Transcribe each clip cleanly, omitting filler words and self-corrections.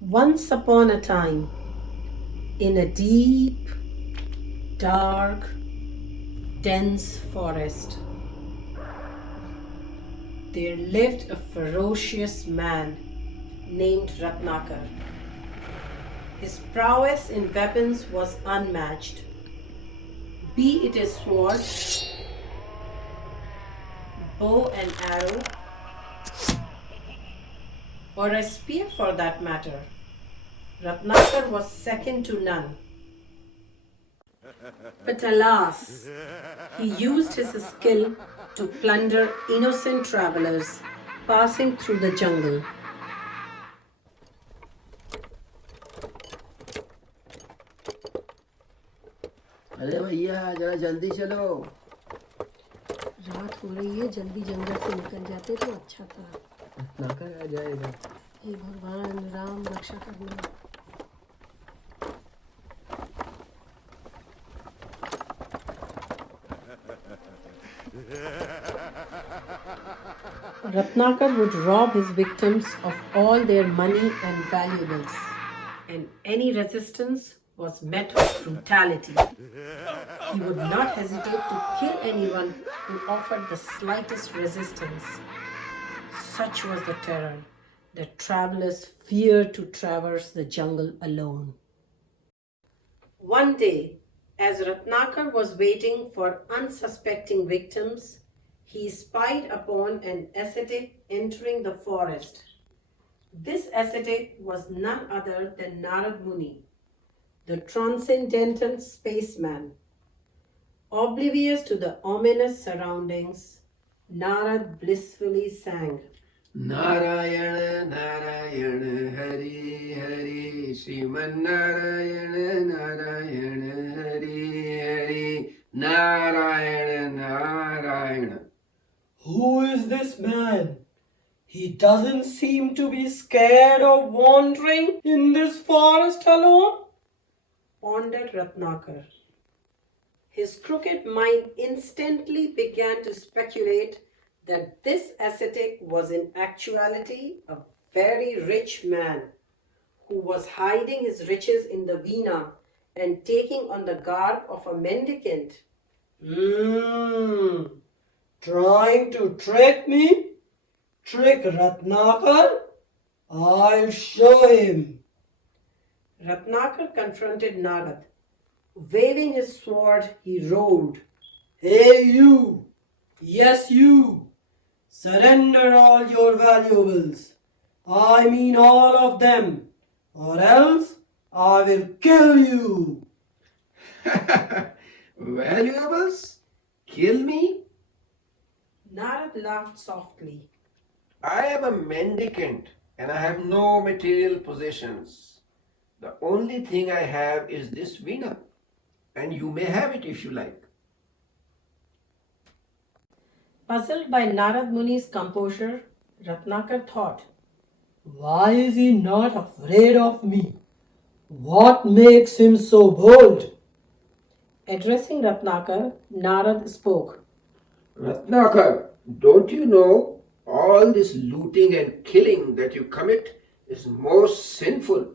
Once upon a time, in a deep, dark, dense forest, there lived a ferocious man named Ratnakar. His prowess in weapons was unmatched, be it a sword, bow and arrow, or a spear for that matter. Ratnakar was second to none. But alas, he used his skill to plunder innocent travelers passing through the jungle. अरे भैया जरा जल्दी चलो। रात हो रही है, जल्दी जंगल से निकल जाते तो अच्छा था। नाकर आ जाएगा। हे भगवान राम रक्षा करना। Ratnakar would rob his victims of all their money and valuables, and any resistance was met with brutality. He would not hesitate to kill anyone who offered the slightest resistance. Such was the terror that travelers feared to traverse the jungle alone. One day, as Ratnakar was waiting for unsuspecting victims, he spied upon an ascetic entering the forest. This ascetic was none other than Narad Muni, the transcendental spaceman. Oblivious to the ominous surroundings, Narad blissfully sang, Narayan Narayan Hari Hari Shriman Narayan Narayan Hari Hari Narayan Narayan. Who is this man? He doesn't seem to be scared of wandering in this forest alone. pondered Ratnakar. His crooked mind instantly began to speculate that this ascetic was in actuality a very rich man who was hiding his riches in the veena and taking on the garb of a mendicant. Trying to trick me? Trick Ratnakar? I'll show him. Ratnakar confronted Narad. Waving his sword, he roared, Hey you! Yes you! Surrender all your valuables. I mean all of them. Or else I will kill you. Valuables? Kill me? Narad laughed softly. I am a mendicant and I have no material possessions. The only thing I have is this veena, and you may have it if you like. Puzzled by Narad Muni's composure, Ratnakar thought, Why is he not afraid of me? What makes him so bold? Addressing Ratnakar, Narad spoke. Ratnakar, don't you know all this looting and killing that you commit is most sinful?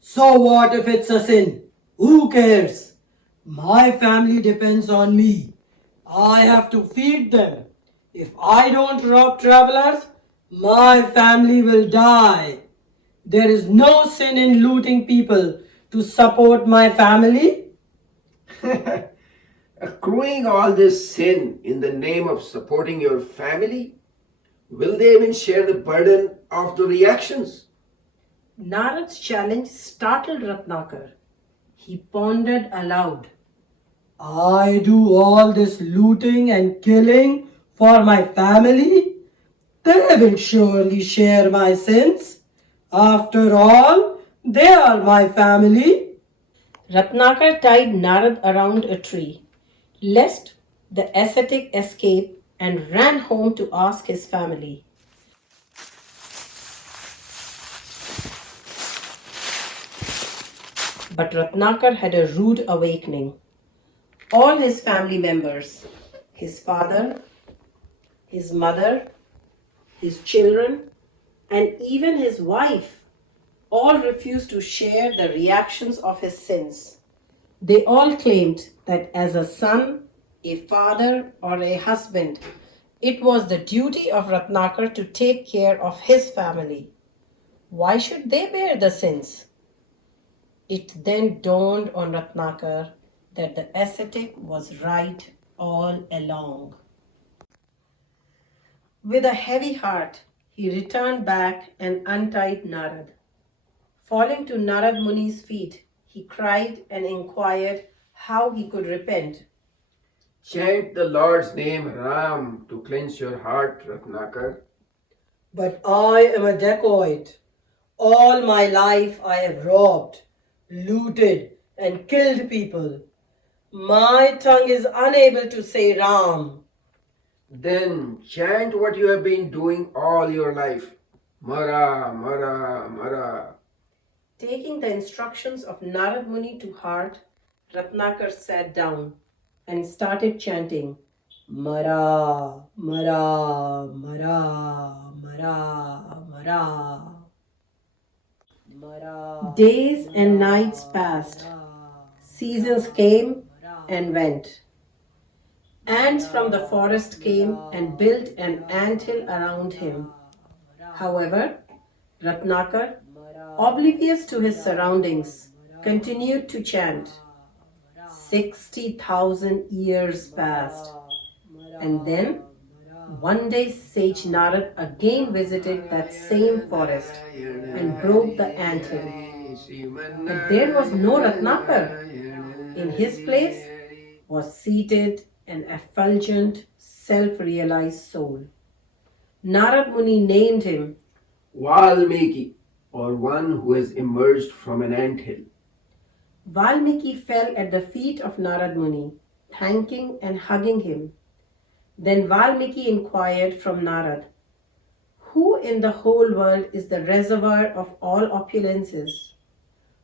So what if it's a sin? Who cares? My family depends on me. I have to feed them. If I don't rob travelers, my family will die. There is no sin in looting people to support my family. Accruing all this sin in the name of supporting your family? Will they even share the burden of the reactions? Narad's challenge startled Ratnakar. He pondered aloud. I do all this looting and killing for my family. They will surely share my sins. After all, they are my family. Ratnakar tied Narad around a tree, lest the ascetic escape, and ran home to ask his family. But Ratnakar had a rude awakening. All his family members, his father, his mother, his children, and even his wife, All refused to share the reactions of his sins. They all claimed that as a son, a father, or a husband, it was the duty of Ratnakar to take care of his family. Why should they bear the sins? It then dawned on Ratnakar that the ascetic was right all along. With a heavy heart, he returned back and untied Narad. Falling to Narad Muni's feet, he cried and inquired how he could repent. Chant the Lord's name Ram to cleanse your heart, Ratnakar. But I am a dacoit. All my life I have robbed, looted, and killed people. My tongue is unable to say Ram. Then chant what you have been doing all your life. Mara, Mara, Mara. Taking the instructions of Narad Muni to heart, Ratnakar sat down and started chanting, Mara, Mara, Mara, Mara, Mara. Mara. Days and nights passed. Seasons came and went. Ants from the forest came and built an anthill around him. However, Ratnakar, oblivious to his surroundings, continued to chant. 60,000 years passed. And then, one day Sage Narad again visited that same forest and broke the anthill. But there was no Ratnakar. In his place was seated an effulgent, self-realized soul. Narad Muni named him Valmiki, or one who has emerged from an anthill. Valmiki fell at the feet of Narad Muni, thanking and hugging him. Then Valmiki inquired from Narad, who in the whole world is the reservoir of all opulences?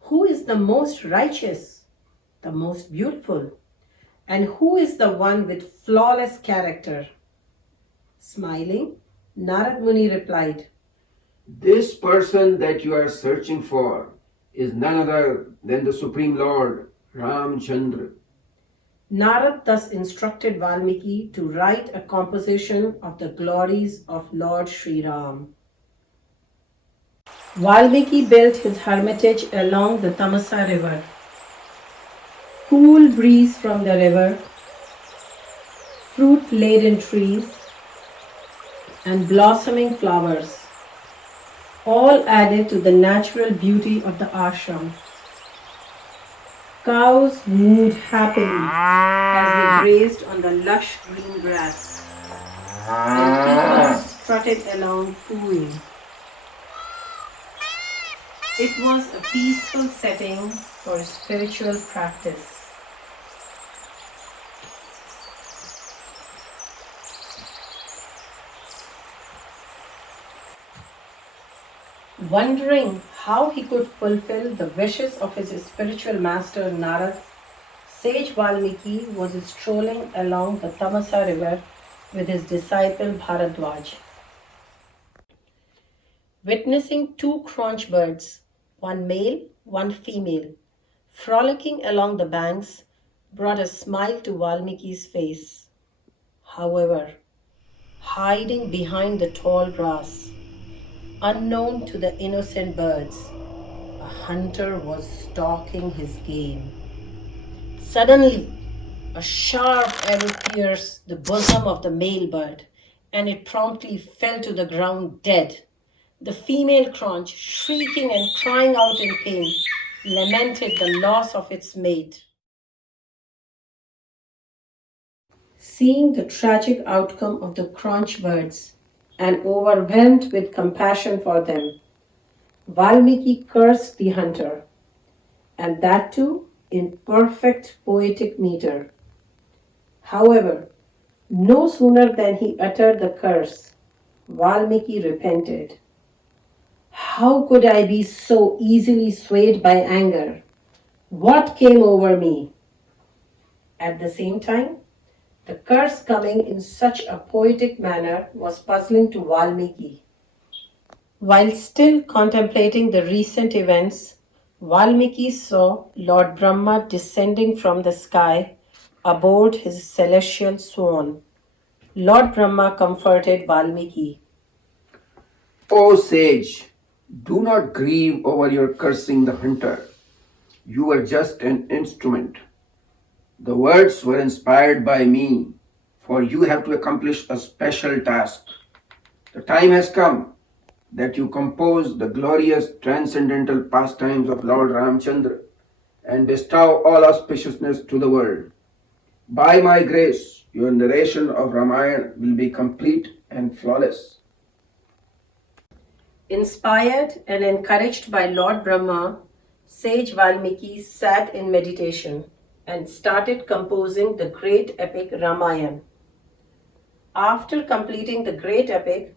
Who is the most righteous, the most beautiful? And who is the one with flawless character? Smiling, Narad Muni replied, This person that you are searching for is none other than the Supreme Lord, Ramchandra. Narad thus instructed Valmiki to write a composition of the glories of Lord Sri Ram. Valmiki built his hermitage along the Tamasa river. Cool breeze from the river, fruit-laden trees, and blossoming flowers all added to the natural beauty of the ashram. Cows mooed happily as they grazed on the lush green grass, and people strutted along cooing. It was a peaceful setting for spiritual practice. Wondering how he could fulfill the wishes of his spiritual master Narad, sage Valmiki was strolling along the Tamasa river with his disciple Bharadwaj. Witnessing two conch birds, one male, one female, frolicking along the banks brought a smile to Valmiki's face. However, hiding behind the tall grass, unknown to the innocent birds, a hunter was stalking his game. Suddenly, a sharp arrow pierced the bosom of the male bird, and it promptly fell to the ground dead. The female conch, shrieking and crying out in pain, lamented the loss of its mate. Seeing the tragic outcome of the conch birds and overwhelmed with compassion for them, Valmiki cursed the hunter, and that too in perfect poetic meter. However, no sooner than he uttered the curse, Valmiki repented. How could I be so easily swayed by anger? What came over me? At the same time, the curse coming in such a poetic manner was puzzling to Valmiki. While still contemplating the recent events, Valmiki saw Lord Brahma descending from the sky aboard his celestial swan. Lord Brahma comforted Valmiki. O sage, do not grieve over your cursing the hunter. You are just an instrument. The words were inspired by me, for you have to accomplish a special task. The time has come that you compose the glorious transcendental pastimes of Lord Ramchandra and bestow all auspiciousness to the world. By my grace, your narration of Ramayana will be complete and flawless. Inspired and encouraged by Lord Brahma, sage Valmiki sat in meditation and started composing the great epic Ramayana. After completing the great epic,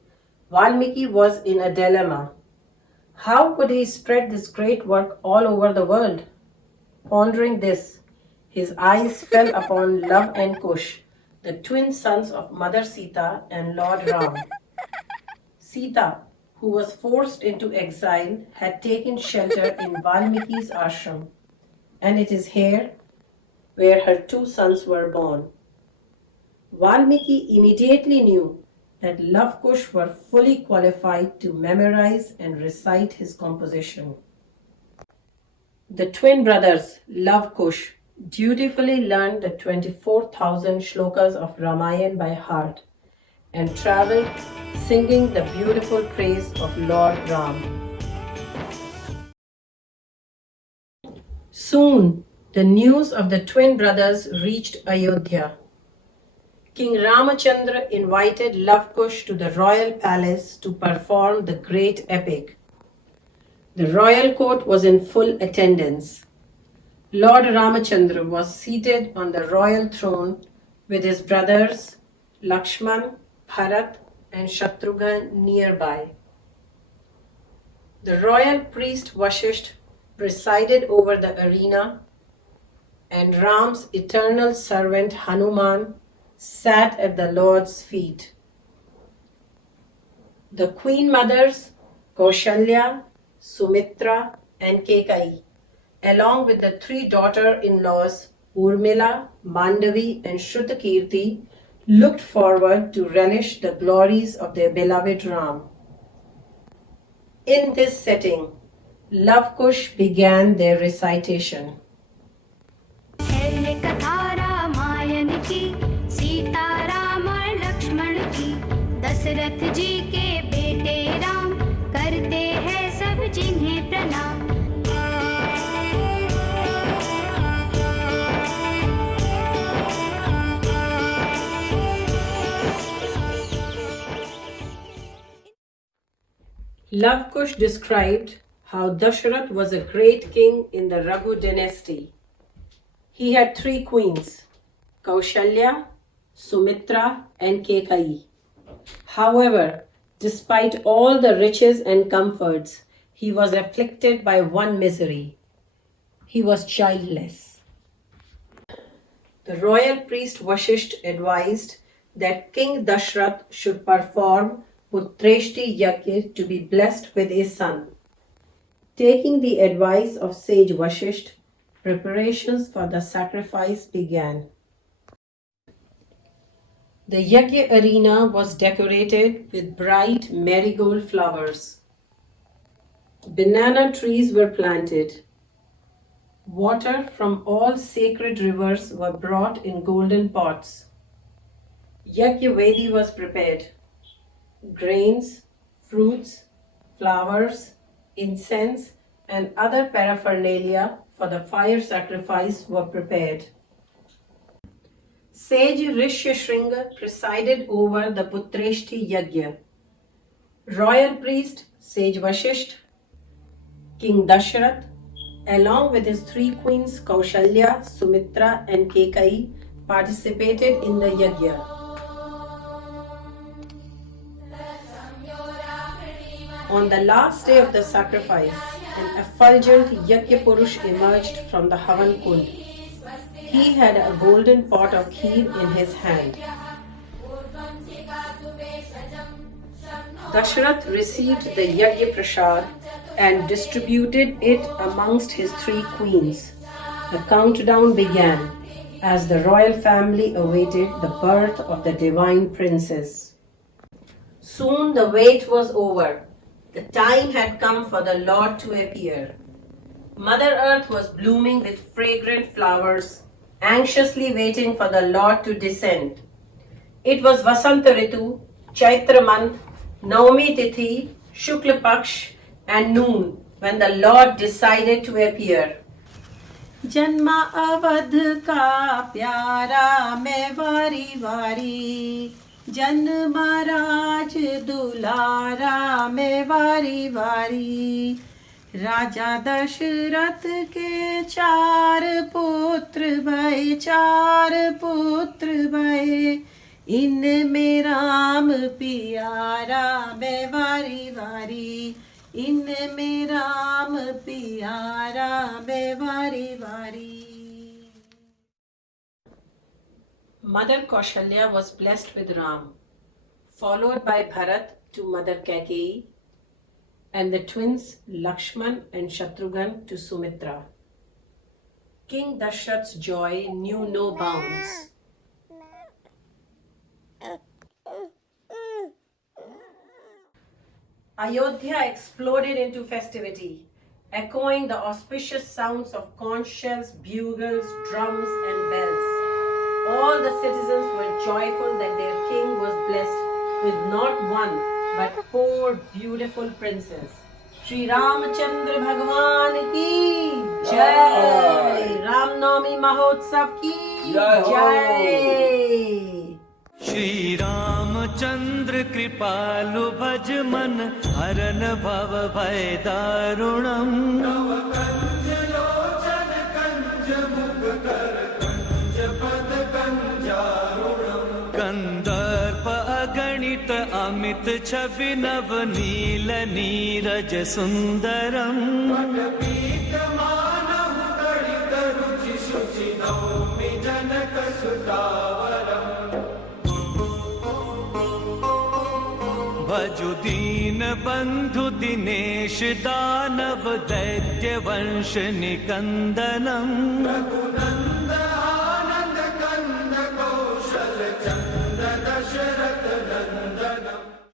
Valmiki was in a dilemma. How could he spread this great work all over the world? Pondering this, his eyes fell upon Love and Kush, the twin sons of Mother Sita and Lord Ram. Sita, who was forced into exile, had taken shelter in Valmiki's ashram, and it is here where her two sons were born. Valmiki immediately knew that Love Kush were fully qualified to memorize and recite his composition. The twin brothers, Love Kush, dutifully learned the 24,000 shlokas of Ramayana by heart and traveled singing the beautiful praise of Lord Ram. Soon, the news of the twin brothers reached Ayodhya. King Ramachandra invited Love Kush to the royal palace to perform the great epic. The royal court was in full attendance. Lord Ramachandra was seated on the royal throne with his brothers Lakshman, Bharat, and Shatrughan nearby. The royal priest Vashisht presided over the arena, and Ram's eternal servant Hanuman sat at the Lord's feet. The queen mothers Kaushalya, Sumitra, and Kekai, along with the three daughter-in-laws Urmila, Mandavi, and Shrutakirti, looked forward to relish the glories of their beloved Ram. In this setting, Love Kush began their recitation. कथा रामायण की सीता राम और लक्ष्मण की दशरथ जी के बेटे राम करते हैं सब जिन्हें प्रणाम Love Kush described how Dasharath was a great king in the Raghu dynasty. He had three queens, Kaushalya, Sumitra, and Kekai. However, despite all the riches and comforts, he was afflicted by one misery. He was childless. The royal priest Vashisht advised that King Dashrath should perform Putreshti Yajna to be blessed with a son. Taking the advice of sage Vashisht, preparations for the sacrifice began. The Yajna arena was decorated with bright marigold flowers. Banana trees were planted. Water from all sacred rivers were brought in golden pots. Yajna Vedi was prepared. Grains, fruits, flowers, incense, and other paraphernalia for the fire sacrifice were prepared. Sage Rishyashringa presided over the Putreshti Yajna. Royal priest Sage Vashisht, King Dasharath, along with his three queens Kaushalya, Sumitra, and Kekai, participated in the Yajna. On the last day of the sacrifice, an effulgent Yajna Purush emerged from the Havan Kund. He had a golden pot of kheer in his hand. Dashrath received the Yajna Prasad and distributed it amongst his 3 queens. The countdown began as the royal family awaited the birth of the divine princess. Soon the wait was over. The time had come for the Lord to appear. Mother Earth was blooming with fragrant flowers, anxiously waiting for the Lord to descend. It was Vasanta Ritu, Chaitra month, Navami Tithi, Shukla Paksh, and noon when the Lord decided to appear. जन्मा अवध का प्यारा मैं वारी वारी जन्मा राज दुलारा मैं वारी वारी राजा दशरथ के 4 पुत्र भये इनमें राम पियारा मैं वारी वारी इनमें राम पियारा मैं वारी वारी. Mother Kaushalya was blessed with Ram, followed by Bharat to Mother Kaikeyi, and the twins Lakshman and Shatrughan to Sumitra. King Dashrath's joy knew no bounds. Ayodhya exploded into festivity, echoing the auspicious sounds of conch shells, bugles, drums, and bells. All the citizens were joyful that their king was blessed with not one but 4 beautiful princes. Shri Ramachandra Bhagwan ki Jai! Ram Navami Mahotsav ki Jai! Shri Ramchandra कृपालु भज मन हरन भव भय दारुणम कंदर्प अगणित अमित छवि नव नील नीरज सुंदरम भजु दीन बंधु दिनेश दानव दैत्य वंश निकंदनम